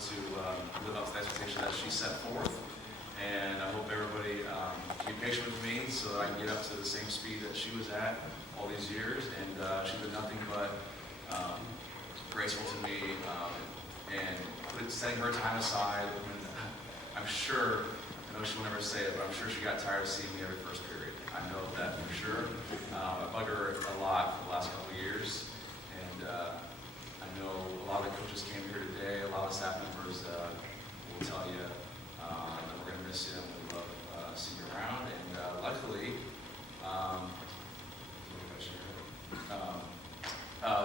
to live up to the expectation that she set forth. And I hope everybody can be patient with me so that I can get up to the same speed that she was at all these years. And she's been nothing but graceful to me and setting her time aside when I'm sure, I know she will never say it, but I'm sure she got tired of seeing me every first period. I know that for sure. I bug her a lot for the last couple of years. And I know a lot of the coaches came here today, a lot of staff members will tell you that we're going to miss you and we love seeing you around. And luckily,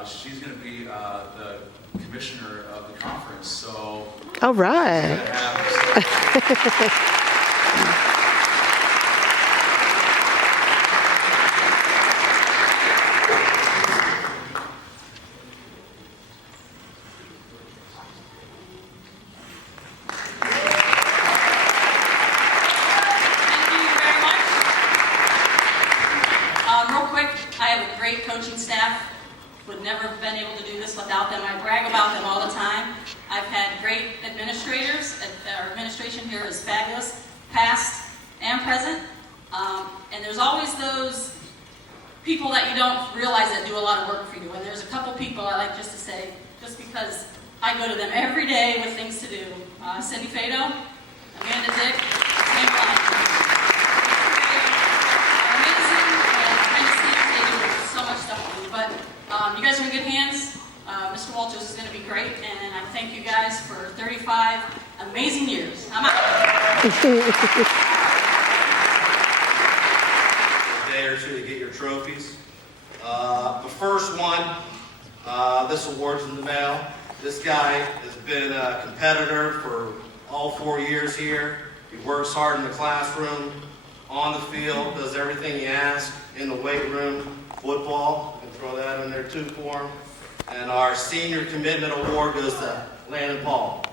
she's going to be the commissioner of the conference. So, all right. Coaching staff. Would never have been able to do this without them. I brag about them all the time. I've had great administrators. Our administration here is fabulous, past and present. And there's always those people that you don't realize that do a lot of work for you. And there's a couple people I like just to say, just because I go to them every day with things to do. Cindy Fado, Amanda Dick, same line. But you guys are in good hands. Mr. Walters is going to be great, and I thank you guys for 35 amazing years. I'm out. A day or two to get your trophies. The first one, this award's in the mail. This guy has been a competitor for all 4 years here. He works hard in the classroom, on the field, does everything he asks, in the weight room, football. Throw that in there too for him. And our senior commitment award goes to Landon Paul.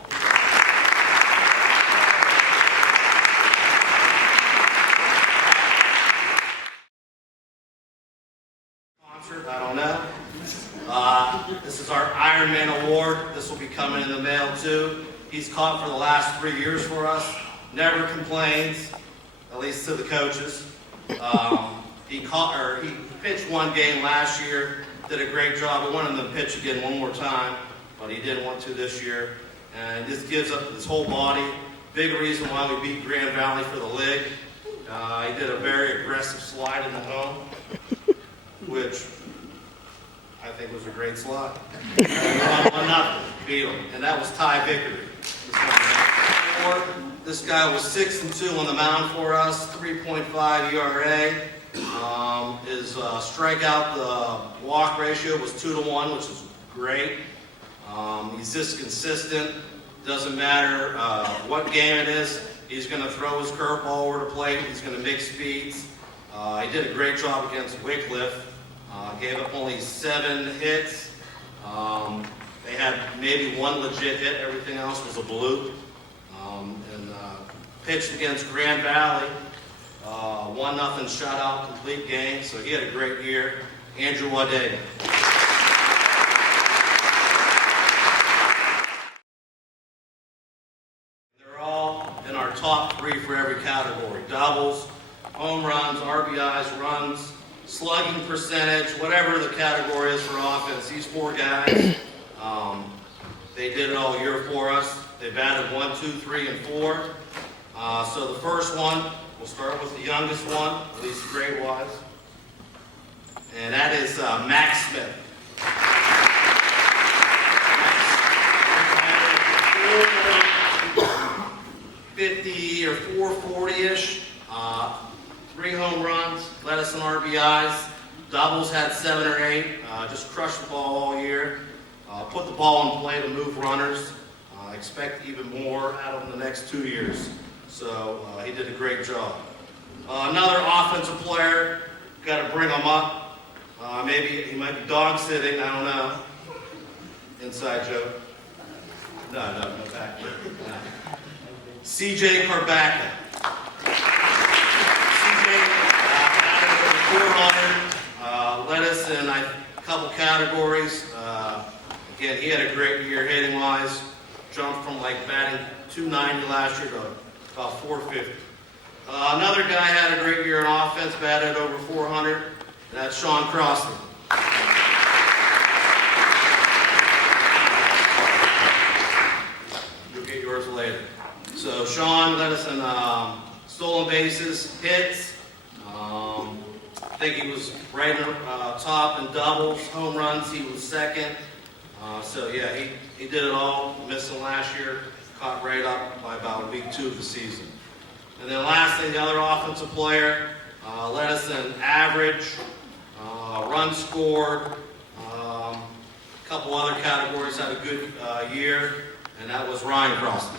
Concert, I don't know. This is our Ironman award. This will be coming in the mail too. He's caught for the last 3 years for us. Never complains, at least to the coaches. He pitched one game last year, did a great job. We wanted him to pitch again one more time, but he didn't want to this year. And this gives up his whole body. Big reason why we beat Grand Valley for the league. He did a very aggressive slide in the home, which I think was a great slide. 1-0, beat him, and that was Ty Vickery. This guy was 6-2 on the mound for us, 3.5 ERA. His strikeout walk ratio was 2-1, which is great. He's just consistent. Doesn't matter what game it is. He's going to throw his curveball over the plate. He's going to mix speeds. He did a great job against Wycliffe. Gave up only 7 hits. They had maybe one legit hit. Everything else was a bloop. And pitched against Grand Valley. 1-0 shutout, complete game, so he had a great year. Andrew Wadega. They're all in our top 3 for every category. Doubles, home runs, RBIs, runs, slugging percentage, whatever the category is for offense. These 4 guys, they did it all year for us. They batted 1, 2, 3, and 4. So the first one, we'll start with the youngest one, at least grade-wise, and that is Max Smith. 50 or 440-ish, 3 home runs, led us in RBIs, doubles had 7 or 8, just crushed the ball all year, put the ball in play to move runners. Expect even more out of him the next 2 years. So he did a great job. Another offensive player, got to bring him up. Maybe he might be dog sitting, I don't know. Inside joke. No, back joke. No. CJ Carbacca. CJ led us in a couple categories. Again, he had a great year hitting-wise. jumped from like batting 290 last year to about 450. Another guy had a great year in offense, batted over 400, and that's Sean Crossley. You'll get yours later. So Sean led us in stolen bases, hits. I think he was right in top in doubles, home runs. He was second. So yeah, he did it all. Missing last year, caught right up by about week 2 of the season. And then lastly, the other offensive player led us in average, runs scored, a couple other categories, had a good year, and that was Ryan Crossley.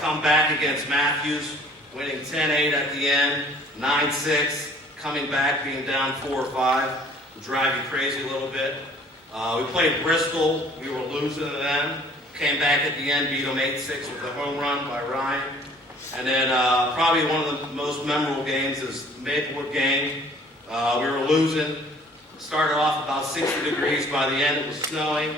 Come back against Matthews, winning 10-8 at the end, 9-6, coming back, being down 4 or 5, will drive you crazy a little bit. We played Bristol, we were losing to them, came back at the end, beat them 8-6 with a home run by Ryan. And then probably one of the most memorable games is the Maplewood game. We were losing, started off about 60 degrees, by the end it was snowing.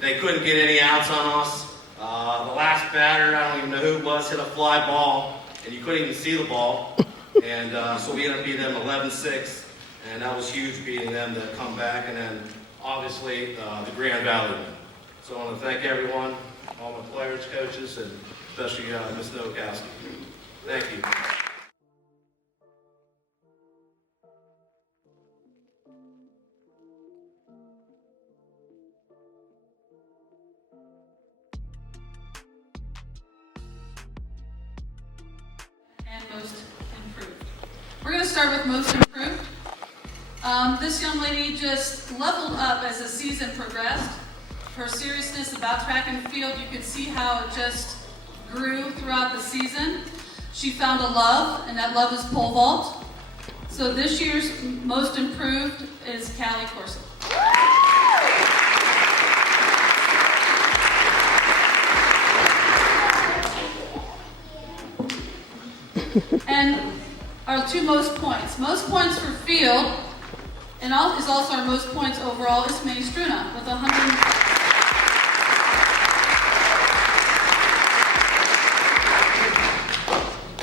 They couldn't get any outs on us. The last batter, I don't even know who it was, hit a fly ball, and you couldn't even see the ball. And so we ended up beating them 11-6, and that was huge, beating them to come back. And then, obviously, the Grand Valley win. So I want to thank everyone, all my players, coaches, and especially Ms. Nowakowski. Thank you. And most improved. We're going to start with most improved. This young lady just leveled up as the season progressed. Her seriousness about track and field, you could see how it just grew throughout the season. She found a love, and that love is pole vault. So this year's most improved is Callie Corso. And our 2 most points. Most points for field, and is also our most points overall, is May Struna with 100.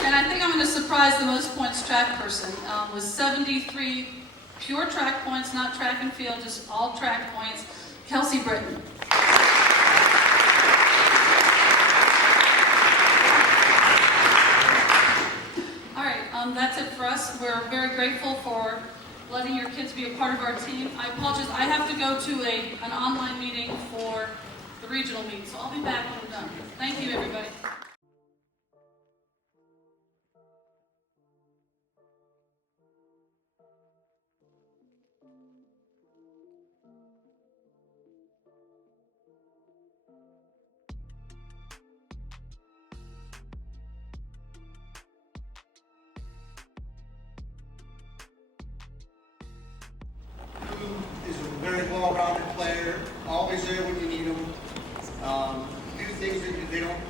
And I think I'm going to surprise the most points track person with 73 pure track points, not track and field, just all track points, Kelsey Britton. That's it for us. We're very grateful for letting your kids be a part of our team. I apologize. I have to go to an online meeting for the regional meeting, so I'll be back when we're done. Thank you, everybody. Is a very well-rounded player, always there when you need him. Do things that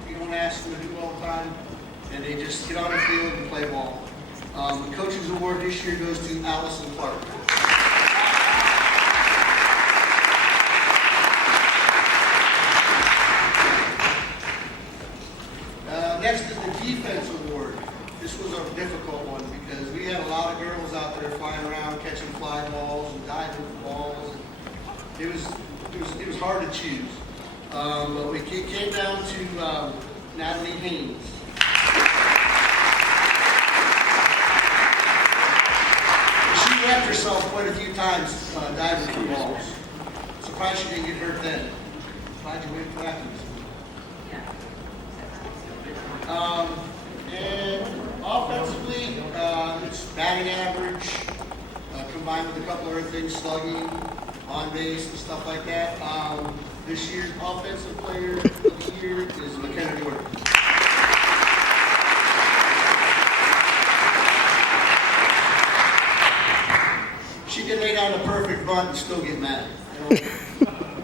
you don't ask them to do all the time, and they just get on the field and play ball. The coach's award this year goes to Allison Clark. Next is the defense award. This was a difficult one because we had a lot of girls out there flying around, catching fly balls and diving for balls. And it was hard to choose. But we came down to Natalie Haynes. She wrapped herself quite a few times diving for balls. Surprised she didn't get hurt then. Glad you waited for after this. And offensively, it's batting average, combined with a couple other things, slugging, on base, and stuff like that. This year's offensive player of the year is McKenna Jordan. She can lay down a perfect bunt and still get mad.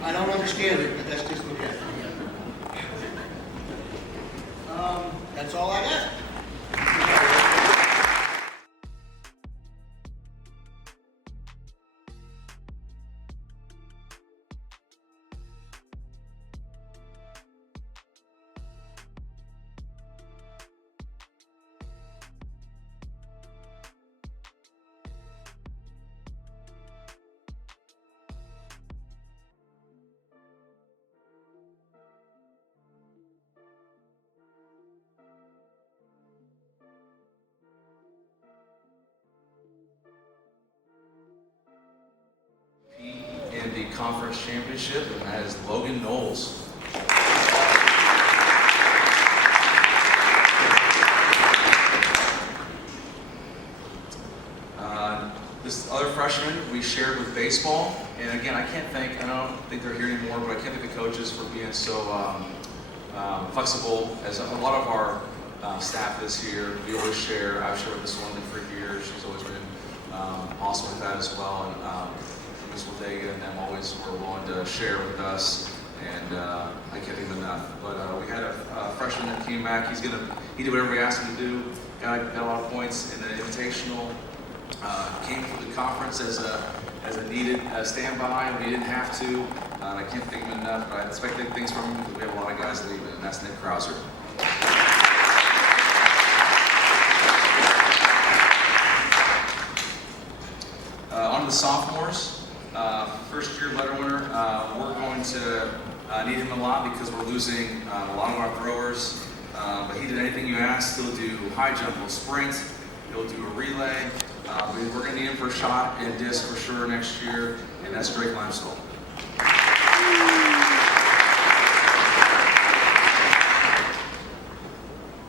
I don't understand it, but that's just McKenna. That's all I got. conference championship, and that is Logan Knowles. This other freshman we shared with baseball, and again, I don't think they're here anymore, but I can't thank the coaches for being so flexible. As a lot of our staff is here, we always share. I've shared with Miss London for years. She's always been awesome with that as well. And Miss Wadega and them always were willing to share with us, and I can't think of enough. But we had a freshman that came back. He did whatever we asked him to do. Got a lot of points in the invitational. Came to the conference as a needed standby, and we didn't have to. And I can't think of enough, but I expect big things from him because we have a lot of guys leaving, and that's Nick Krauser. On to the sophomores. First year letter winner. We're going to need him a lot because we're losing a lot of our throwers. But he did anything you asked. He'll do high jump, he'll sprint, he'll do a relay. We're going to need him for shot and disc for sure next year, and that's Drake Limestone.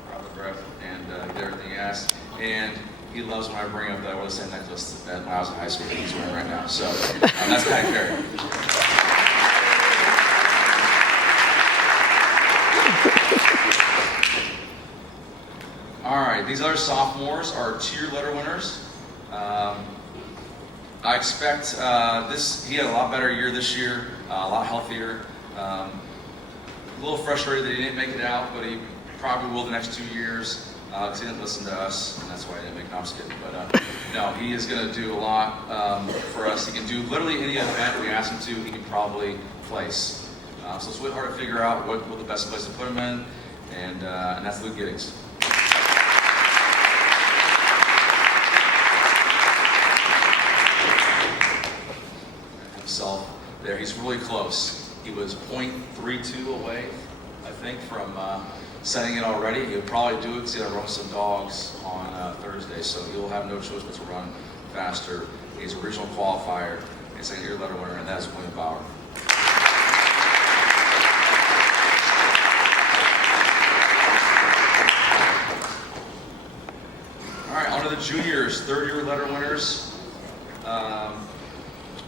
Proud of the breath, and he did everything he asked. And he loves when I bring up that Willis necklace that when I was in high school that he's wearing right now. So that's Pat Carey. All right, these other sophomores are 2-year letter winners. I expect he had a lot better year this year, a lot healthier. A little frustrated that he didn't make it out, but he probably will the next 2 years because he didn't listen to us, and that's why he didn't make it. No, I'm just kidding. But no, he is going to do a lot for us. He can do literally any event we ask him to, he can probably place. So it's really hard to figure out what the best place to put him in, and that's Luke Giddings. Himself there, he's really close. He was 0.32 away, I think, from setting it already. He'll probably do it because he's going to run some dogs on Thursday, so he'll have no choice but to run faster. He's a regional qualifier, and second-year letter winner, and that's William Bauer. All right, on to the juniors, third-year letter winners.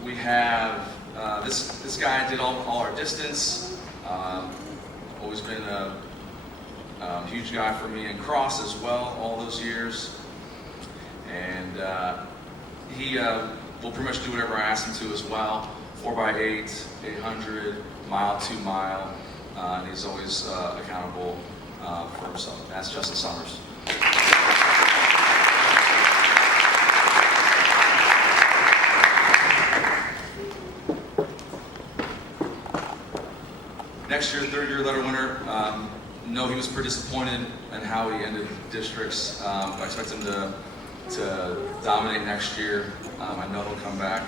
We have this guy did all our distance. Always been a huge guy for me in cross as well all those years. And he will pretty much do whatever I ask him to as well. 4x8, 800, mile, 2 mile. And he's always accountable for himself. That's Justin Summers. Next year, third-year letter winner. No, he was pretty disappointed in how he ended districts. I expect him to dominate next year. I know he'll come back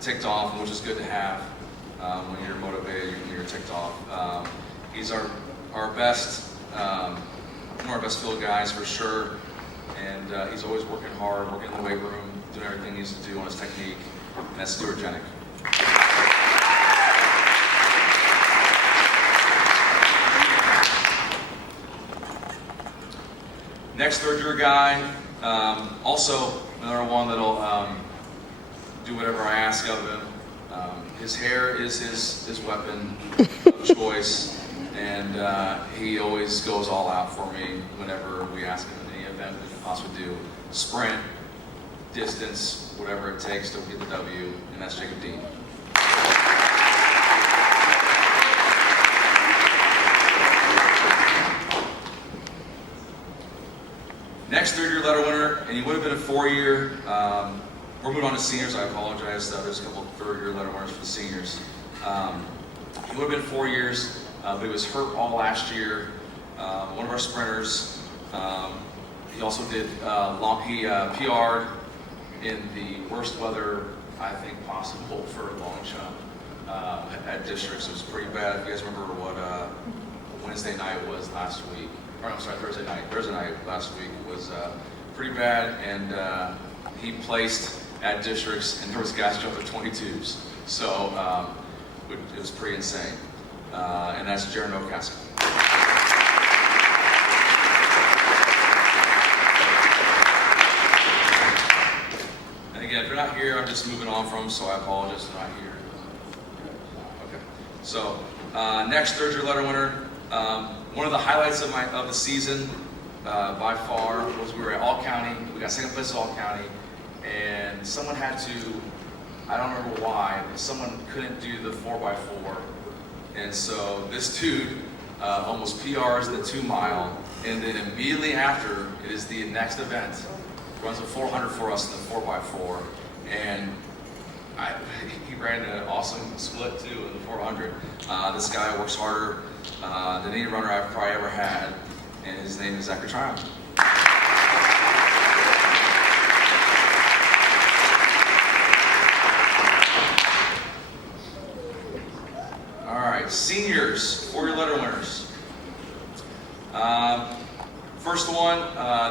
ticked off, which is good to have when you're motivated, when you're ticked off. He's our best, one of our best field guys for sure, and he's always working hard, working in the weight room, doing everything he needs to do on his technique, and that's Stuart Jenick. Next third-year guy, also another one that'll do whatever I ask of him. His hair is his weapon of choice, and he always goes all out for me whenever we ask him in any event we can possibly do. Sprint, distance, whatever it takes to get the W, and that's Jacob Dean. Next third-year letter winner, and he would have been a 4-year. We're moving on to seniors. I apologize. There's a couple of third-year letter winners for the seniors. He would have been 4 years, but he was hurt all last year. One of our sprinters. He also did he PR'd in the worst weather I think possible for a long jump at districts. It was pretty bad. If you guys remember what Wednesday night was last week. Or I'm sorry, Thursday night last week was pretty bad, and he placed at districts, and there was guys jumping 22s. So it was pretty insane. And that's Jared Ocaska. And again, if you're not here, I'm just moving on from, so I apologize if you're not here. Okay. So next third-year letter winner. One of the highlights of the season by far was we were at All County. We got second place at All County, and someone had to, I don't remember why, but someone couldn't do the 4x4. And so this dude almost PRs the 2 mile, and then immediately after, it is the next event. Runs a 400 for us in the 4x4, and he ran an awesome split too in the 400. This guy works harder than any runner I've probably ever had, and his name is Zachary Triumph. All right, seniors, 4-year letter winners. First one,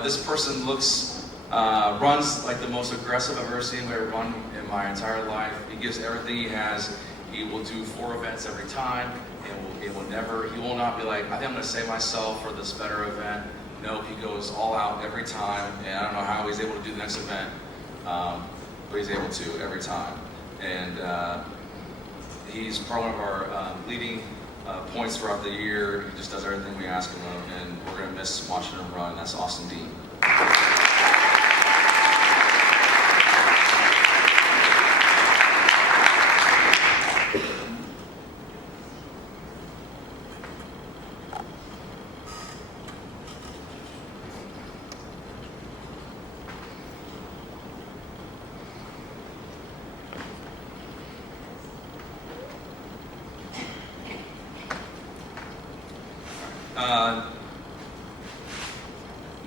this person runs like the most aggressive I've ever seen anybody run in my entire life. He gives everything he has. He will do 4 events every time, and he will not be like, I think I'm going to save myself for this better event. No, he goes all out every time, and I don't know how he's able to do the next event, but he's able to every time. And he's probably one of our leading points throughout the year. He just does everything we ask him of, and we're going to miss watching him run. That's Austin Dean.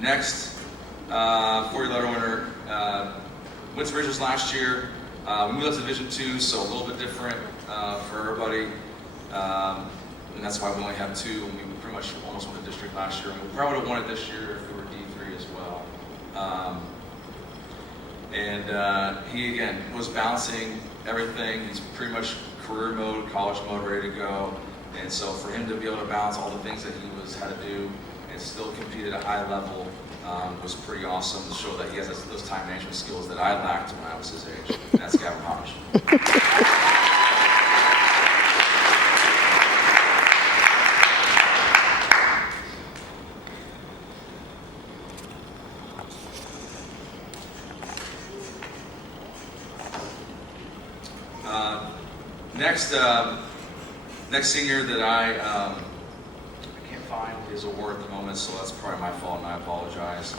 Next, 4-year letter winner, went to Bridges last year. We moved up to Division II, so a little bit different for everybody. And that's why we only have 2. We pretty much almost won the district last year. We probably would have won it this year if we were D3 as well. He, again, was balancing everything. He's pretty much career mode, college mode, ready to go. And so for him to be able to balance all the things that he had to do and still compete at a high level was pretty awesome to show that he has those time management skills that I lacked when I was his age. And that's Gavin Hodge. Next senior that I can't find his award at the moment, so that's probably my fault, and I apologize.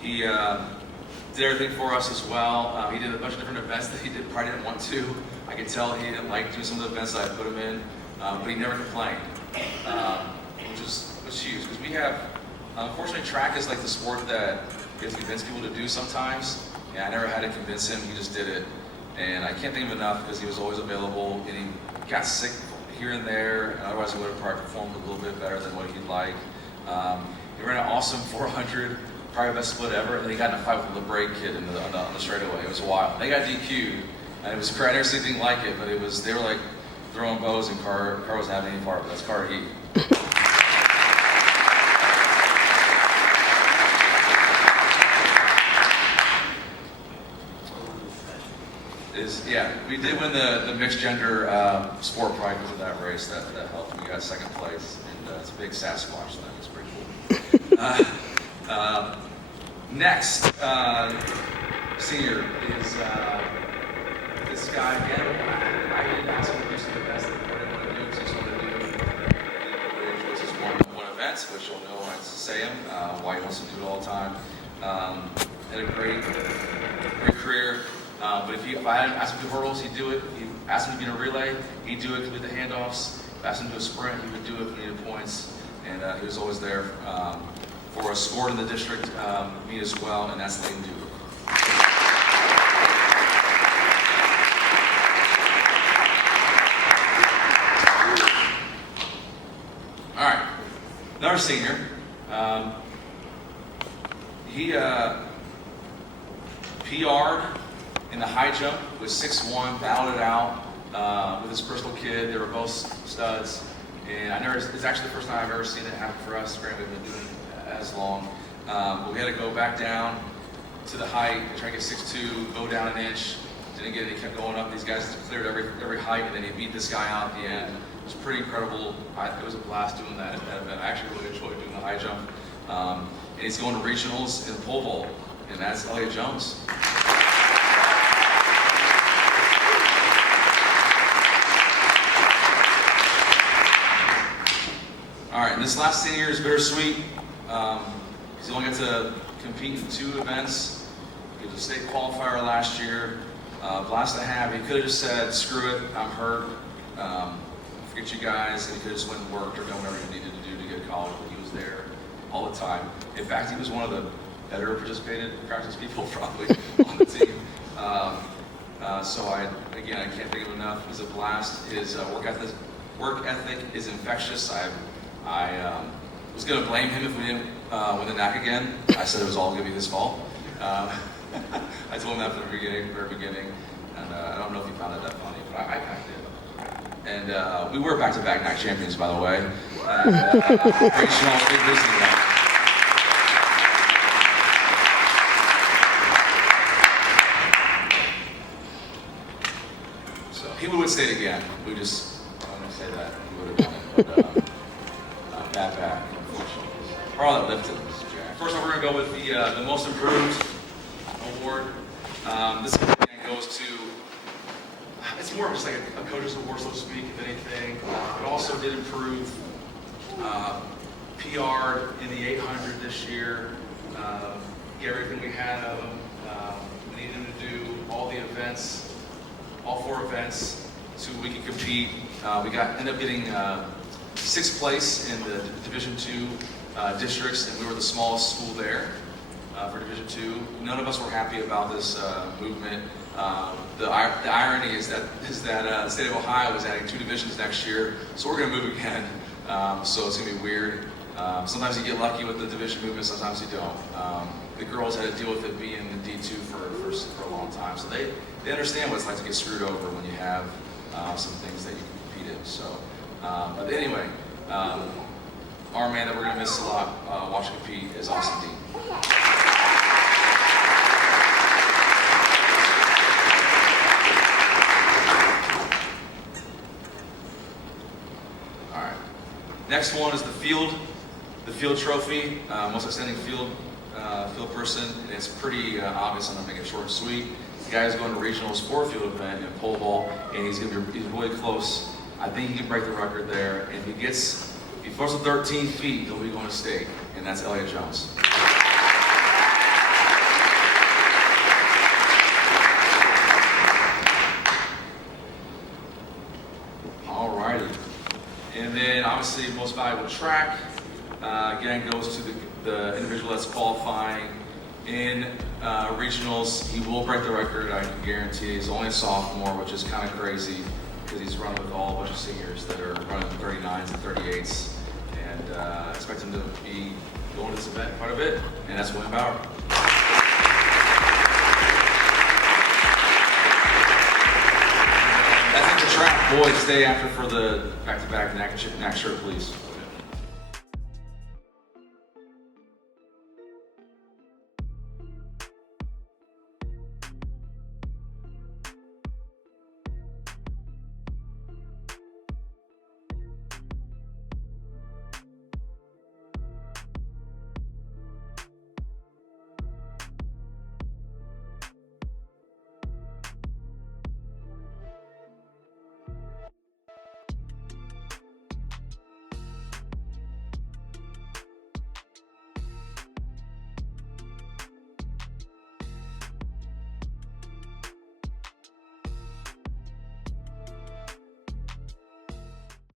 He did everything for us as well. He did a bunch of different events that he probably didn't want to. I could tell he didn't like doing some of the events that I put him in, but he never complained, which was huge, because we have, unfortunately, track is like the sport that you have to convince people to do sometimes. Yeah, I never had to convince him, he just did it. And I can't think of enough because he was always available, and he got sick here and there, and otherwise he would have probably performed a little bit better than what he'd like. He ran an awesome 400, probably the best split ever, and then he got in a fight with the LeBray kid on the straightaway. It was wild. They got DQ'd, and it was crazy. I never seen anything like it, but they were like throwing bows, and Carr wasn't having any part of it. That's Carter Heat. We did win the mixed gender sport pride because of that race. That helped. We got second place, and it's a big Sasquatch thing. It's pretty cool. Next senior is this guy again. I didn't ask him to do some of the best that I didn't want to do because he just wanted to do which is one event, which you'll know when I say him, why he wants to do it all the time. Had a great career. But if I asked him to do hurdles, he'd do it. He asked him to be in a relay, he'd do it, complete the handoffs. If I asked him to do a sprint, he would do it if he needed points. And he was always there for us. Scored in the district meet as well, and that's Layton Duke. All right, another senior. He PR'd In the high jump, was 6'1", battled it out with his personal kid. They were both studs. And it's actually the first time I've ever seen it happen for us. Granted, we've been doing it as long. But we had to go back down to the height, try to get 6'2", go down an inch. Didn't get it, he kept going up. These guys cleared every height, and then he beat this guy out at the end. It was pretty incredible. It was a blast doing that event. I actually really enjoyed doing the high jump. And he's going to regionals in pole vault, and that's Elliott Jones. All right, and this last senior is bittersweet. He's only got to compete in 2 events. He was a state qualifier last year. Blast to have. He could have just said, screw it, I'm hurt. Forget you guys. And he could have just went and worked or done whatever he needed to do to get to college, but he was there all the time. In fact, he was one of the better participated practice people probably on the team. So I can't think of enough. He's a blast. His work ethic is infectious. I was going to blame him if we didn't win the NAC again. I said it was all going to be his fault. I told him that from the very beginning, and I don't know if he found it that funny, but I kind of did. And we were back-to-back NAC champions, by the way. And pretty strong, big reason for that. So he would state again. I'm going to say that he would have done it, but bad back, unfortunately. Or all that lifted. First, we're going to go with the most improved award. This again goes to, it's more of just like a coach's award, so to speak, if anything. It also did improve, PR'd in the 800 this year. Get everything we had of him. We needed him to do all the events, all 4 events, so we could compete. We ended up getting 6th place in the Division II districts, and we were the smallest school there for Division II. None of us were happy about this movement. The irony is that the state of Ohio is adding 2 divisions next year, so we're going to move again. So it's going to be weird. Sometimes you get lucky with the division movement, sometimes you don't. The girls had to deal with it being in D2 for a long time, so they understand what it's like to get screwed over when you have some things that you can compete in. So, but anyway, our man that we're going to miss a lot watching compete is Austin Dean. All right. Next one is the field trophy, most outstanding field person. It's pretty obvious. I'm gonna make it short and sweet. The guy is going to regionals for a field event in pole vault, and he's really close. I think he can break the record there. And if he falls to 13 feet, he'll be going to state, and that's Elliott Jones. All righty. And then obviously most valuable track, again goes to the individual that's qualifying in regionals. He will break the record, I can guarantee. He's only a sophomore, which is kind of crazy because he's running with all a bunch of seniors that are running 39s and 38s. And I expect him to be going to this event quite a bit, and that's William Bauer. I think the track boys stay after for the back-to-back NAC shirt, please.